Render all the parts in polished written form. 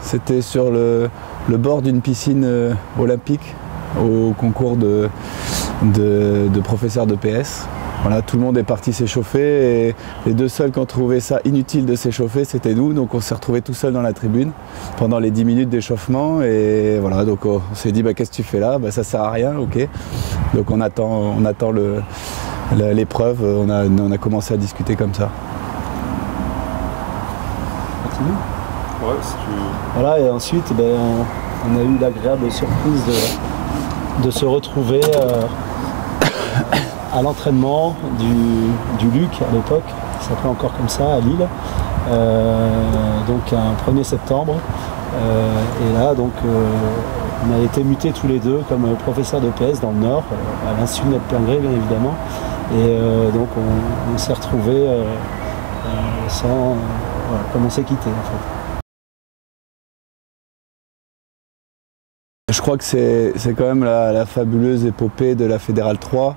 C'était sur le bord d'une piscine olympique au concours de professeurs de PS. Voilà, tout le monde est parti s'échauffer et les deux seuls qui ont trouvé ça inutile de s'échauffer, c'était nous. Donc on s'est retrouvés tout seuls dans la tribune pendant les 10 minutes d'échauffement. Et voilà, donc on s'est dit qu'est-ce que tu fais là? Ça sert à rien, ok. Donc on attend l'épreuve, on a commencé à discuter comme ça. Continue. Ouais, si tu... Voilà, et ensuite on a eu l'agréable surprise de se retrouver à l'entraînement du Luc à l'époque, qui s'appelait encore comme ça, à Lille, donc un 1er septembre. Et là, donc, on a été mutés tous les deux comme professeurs de PS dans le Nord, à l'insu de notre plein gré, bien évidemment. Et donc, on s'est retrouvés comme on s'est quitté, en fait. Je crois que c'est quand même la fabuleuse épopée de la Fédérale 3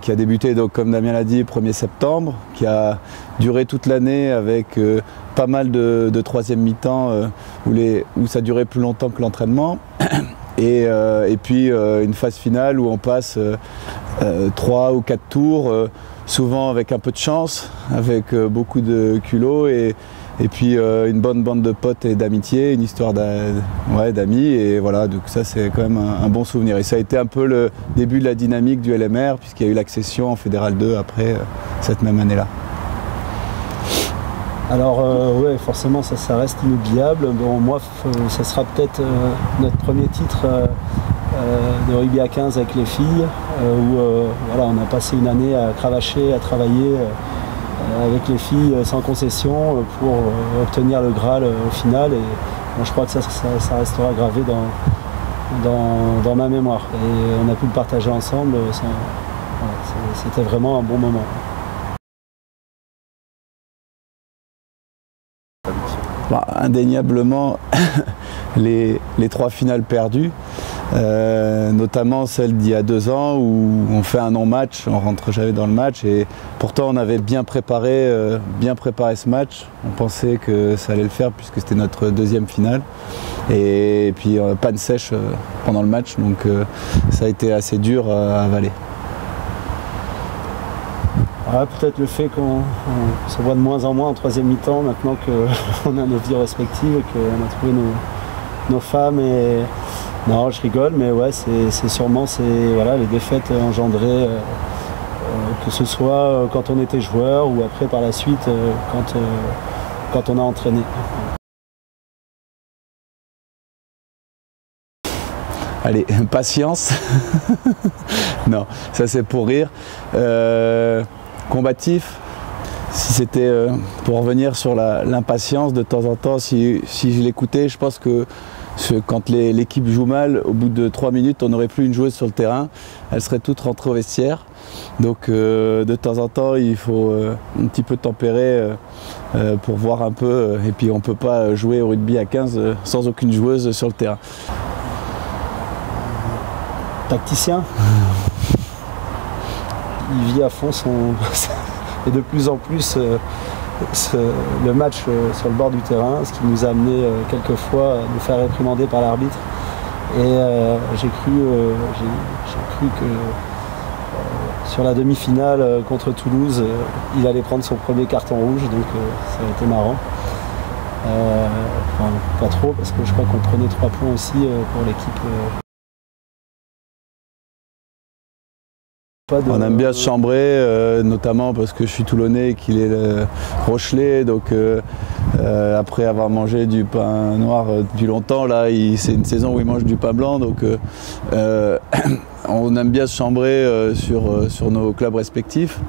qui a débuté, donc, comme Damien l'a dit, 1er septembre, qui a duré toute l'année avec pas mal de troisième mi-temps où ça durait plus longtemps que l'entraînement. Et puis une phase finale où on passe 3 ou 4 tours, souvent avec un peu de chance, avec beaucoup de culot et puis une bonne bande de potes et d'amitié, une histoire d'amis, et voilà, donc ça c'est quand même un bon souvenir. Et ça a été un peu le début de la dynamique du LMR, puisqu'il y a eu l'accession en Fédéral 2 après cette même année-là. Alors ouais, forcément ça reste inoubliable. Bon, moi ça sera peut-être notre premier titre de rugby à 15 avec les filles, où voilà, on a passé une année à cravacher, à travailler avec les filles sans concession pour obtenir le Graal au final, et bon, je crois que ça restera gravé dans ma mémoire, et on a pu le partager ensemble, voilà, c'était vraiment un bon moment. Indéniablement les 3 finales perdues, notamment celle d'il y a 2 ans où on fait un non-match, on rentre jamais dans le match, et pourtant on avait bien préparé ce match. On pensait que ça allait le faire puisque c'était notre 2e finale, et puis panne sèche pendant le match, donc ça a été assez dur à avaler. Ah, peut-être le fait qu'on se voit de moins en moins en 3e mi-temps maintenant qu'on a nos vies respectives et qu'on a trouvé nos femmes. Et non, je rigole, mais ouais, c'est sûrement voilà, les défaites engendrées, que ce soit quand on était joueur ou après par la suite quand on a entraîné. Allez, patience. Non, ça c'est pour rire. Combatif, si c'était pour revenir sur l'impatience de temps en temps, si je l'écoutais, je pense que quand l'équipe joue mal, au bout de 3 minutes, on n'aurait plus une joueuse sur le terrain, elles seraient toutes rentrées au vestiaire. Donc de temps en temps, il faut un petit peu tempérer pour voir un peu, et puis on ne peut pas jouer au rugby à 15 sans aucune joueuse sur le terrain. Tacticien. Il vit à fond et de plus en plus le match sur le bord du terrain, ce qui nous a amené quelquefois à nous faire réprimander par l'arbitre. Et j'ai cru que sur la demi-finale contre Toulouse, il allait prendre son premier carton rouge, donc ça a été marrant. Enfin, pas trop, parce que je crois qu'on prenait 3 points aussi pour l'équipe. On aime bien se chambrer, notamment parce que je suis toulonnais et qu'il est Rochelais, donc après avoir mangé du pain noir depuis longtemps, là c'est une saison où il mange du pain blanc, donc on aime bien se chambrer sur nos clubs respectifs.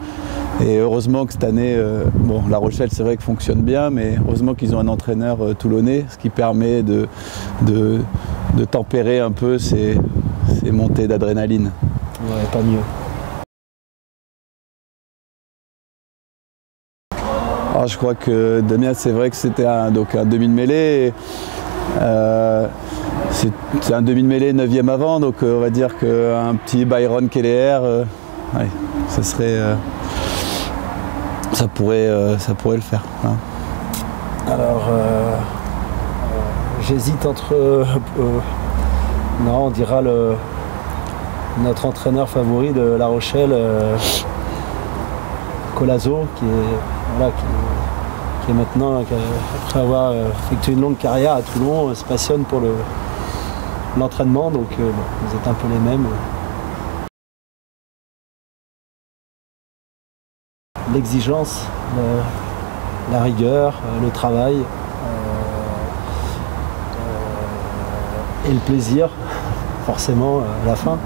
Et heureusement que cette année, bon, La Rochelle c'est vrai que fonctionne bien, mais heureusement qu'ils ont un entraîneur toulonnais, ce qui permet de tempérer un peu ces montées d'adrénaline. Ouais, pas mieux. Alors, je crois que Damien, c'est vrai que c'était un demi de mêlée. C'est un demi de mêlée 9e avant, donc on va dire qu'un petit Byron Keller, ouais, ça pourrait le faire. Hein. Alors, J'hésite entre, non, on dira notre entraîneur favori de La Rochelle, Colazo, qui est maintenant, après avoir effectué une longue carrière à Toulon, se passionne pour l'entraînement, donc bon, vous êtes un peu les mêmes. L'exigence, la rigueur, le travail et le plaisir, forcément, à la fin.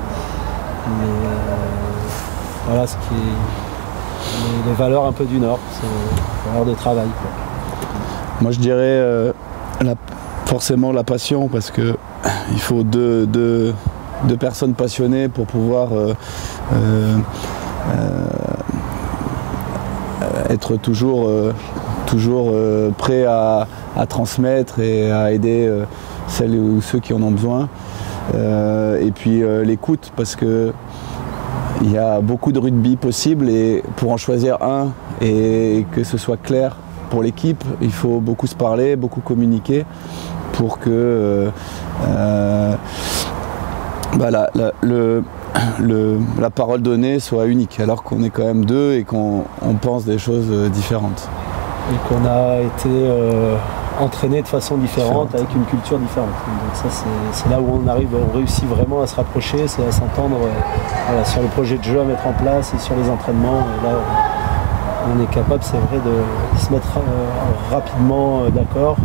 Mais voilà ce qui est les valeurs un peu du Nord, c'est les valeurs de travail, quoi. Moi je dirais forcément la passion, parce que il faut deux personnes passionnées pour pouvoir être toujours prêt à transmettre et à aider celles ou ceux qui en ont besoin. Et puis l'écoute, parce que il y a beaucoup de rugby possible, et pour en choisir un et que ce soit clair pour l'équipe, il faut beaucoup se parler, beaucoup communiquer pour que la parole donnée soit unique, alors qu'on est quand même deux et qu'on pense des choses différentes. Et qu'on a été entraîné de façon différente, avec une culture différente. Donc ça, c'est là où on réussit vraiment à se rapprocher, c'est à s'entendre voilà, sur le projet de jeu à mettre en place et sur les entraînements. Et là, on est capable, c'est vrai, de se mettre rapidement d'accord.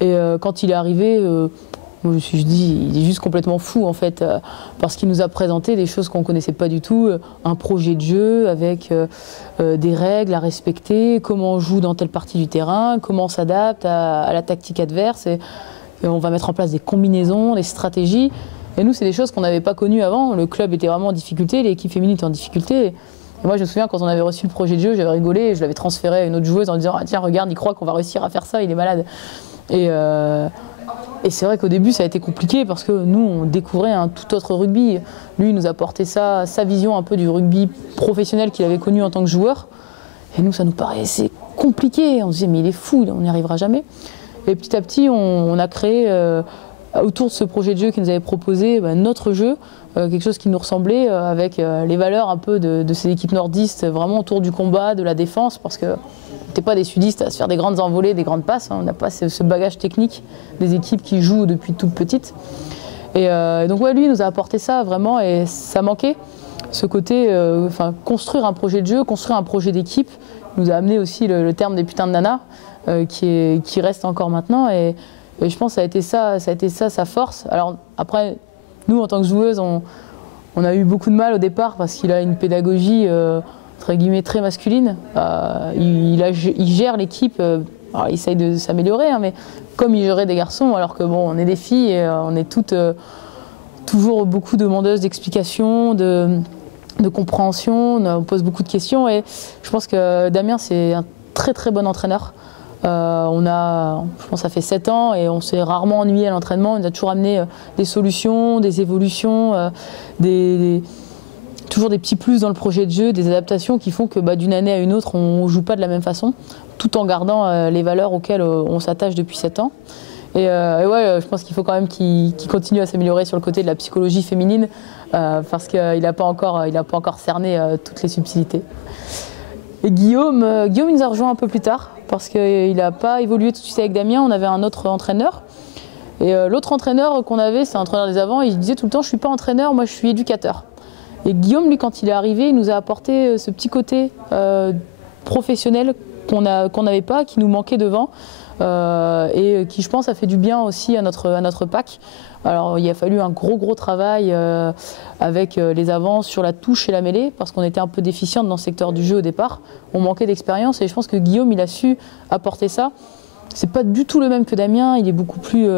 Et quand il est arrivé, je me suis dit, il est juste complètement fou en fait, parce qu'il nous a présenté des choses qu'on ne connaissait pas du tout, un projet de jeu avec des règles à respecter, comment on joue dans telle partie du terrain, comment on s'adapte à la tactique adverse, et on va mettre en place des combinaisons, des stratégies. Et nous, c'est des choses qu'on n'avait pas connues avant. Le club était vraiment en difficulté, l'équipe féminine était en difficulté. Et moi, je me souviens, quand on avait reçu le projet de jeu, j'avais rigolé, et je l'avais transféré à une autre joueuse en disant ah, « Tiens, regarde, il croit qu'on va réussir à faire ça, il est malade ». Et c'est vrai qu'au début, ça a été compliqué parce que nous, on découvrait un tout autre rugby. Lui, il nous apportait sa vision un peu du rugby professionnel qu'il avait connu en tant que joueur. Et nous, ça nous paraissait compliqué. On se disait, mais il est fou, on n'y arrivera jamais. Et petit à petit, on a créé, autour de ce projet de jeu qu'il nous avait proposé, notre jeu, quelque chose qui nous ressemblait, avec les valeurs un peu de ces équipes nordistes, vraiment autour du combat, de la défense, parce que on n'était pas des sudistes à se faire des grandes envolées, des grandes passes, hein. On n'a pas ce bagage technique des équipes qui jouent depuis toute petite. Et donc ouais, lui il nous a apporté ça vraiment, et ça manquait, ce côté, construire un projet de jeu, construire un projet d'équipe. Il nous a amené aussi le terme des putains de nanas, qui reste encore maintenant, et je pense que ça a été ça sa force. Alors après, nous en tant que joueuses, on a eu beaucoup de mal au départ parce qu'il a une pédagogie entre guillemets très masculine. Il gère l'équipe, il essaye de s'améliorer, hein, mais comme il gérait des garçons, alors que bon, on est des filles et on est toutes toujours beaucoup demandeuses d'explications, de compréhension, on pose beaucoup de questions, et je pense que Damien c'est un très très bon entraîneur. Je pense que ça fait 7 ans et on s'est rarement ennuyé à l'entraînement. Il nous a toujours amené des solutions, des évolutions, toujours des petits plus dans le projet de jeu, des adaptations qui font que d'une année à une autre, on ne joue pas de la même façon, tout en gardant les valeurs auxquelles on s'attache depuis 7 ans. Et ouais, je pense qu'il faut quand même qu'il continue à s'améliorer sur le côté de la psychologie féminine, parce qu'il n'a pas encore cerné toutes les subtilités. Et Guillaume, il nous a rejoint un peu plus tard, parce qu'il n'a pas évolué tout de suite avec Damien. On avait un autre entraîneur. Et l'autre entraîneur qu'on avait, c'est un entraîneur des avants, il disait tout le temps « je ne suis pas entraîneur, moi je suis éducateur ». Et Guillaume, lui, quand il est arrivé, il nous a apporté ce petit côté professionnel qu'on n'avait pas, qui nous manquait devant, et qui, je pense, a fait du bien aussi à notre pack. Alors il a fallu un gros travail avec les avants sur la touche et la mêlée, parce qu'on était un peu déficiente dans ce secteur du jeu au départ. On manquait d'expérience, et je pense que Guillaume, il a su apporter ça. C'est pas du tout le même que Damien, il est beaucoup plus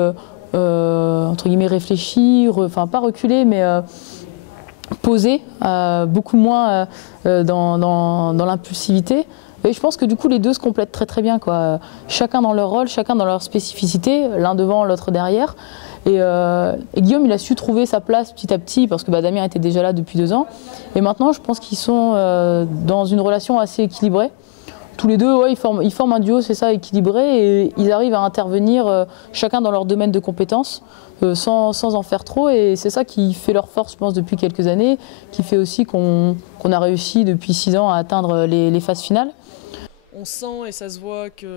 entre guillemets réfléchi, pas reculé, mais posé, beaucoup moins dans l'impulsivité. Et je pense que du coup les deux se complètent très bien, quoi. Chacun dans leur rôle, chacun dans leur spécificité, l'un devant, l'autre derrière. Et Guillaume, il a su trouver sa place petit à petit, parce que Damien était déjà là depuis 2 ans. Et maintenant, je pense qu'ils sont dans une relation assez équilibrée, tous les deux, ouais, ils forment un duo, c'est ça, équilibré, et ils arrivent à intervenir chacun dans leur domaine de compétences, sans en faire trop, et c'est ça qui fait leur force, je pense, depuis quelques années, qui fait aussi qu'on a réussi depuis 6 ans à atteindre les phases finales. On sent et ça se voit qu'ils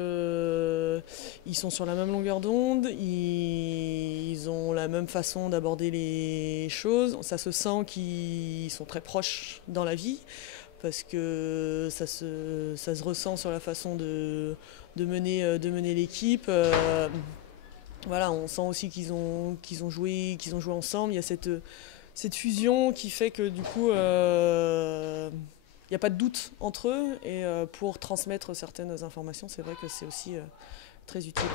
sont sur la même longueur d'onde, ils ont la même façon d'aborder les choses, ça se sent qu'ils sont très proches dans la vie, parce que ça se ressent sur la façon de mener l'équipe. Voilà, on sent aussi qu'ils ont joué ensemble, il y a cette fusion qui fait que du coup il n'y a pas de doute entre eux, et pour transmettre certaines informations, c'est vrai que c'est aussi très utile.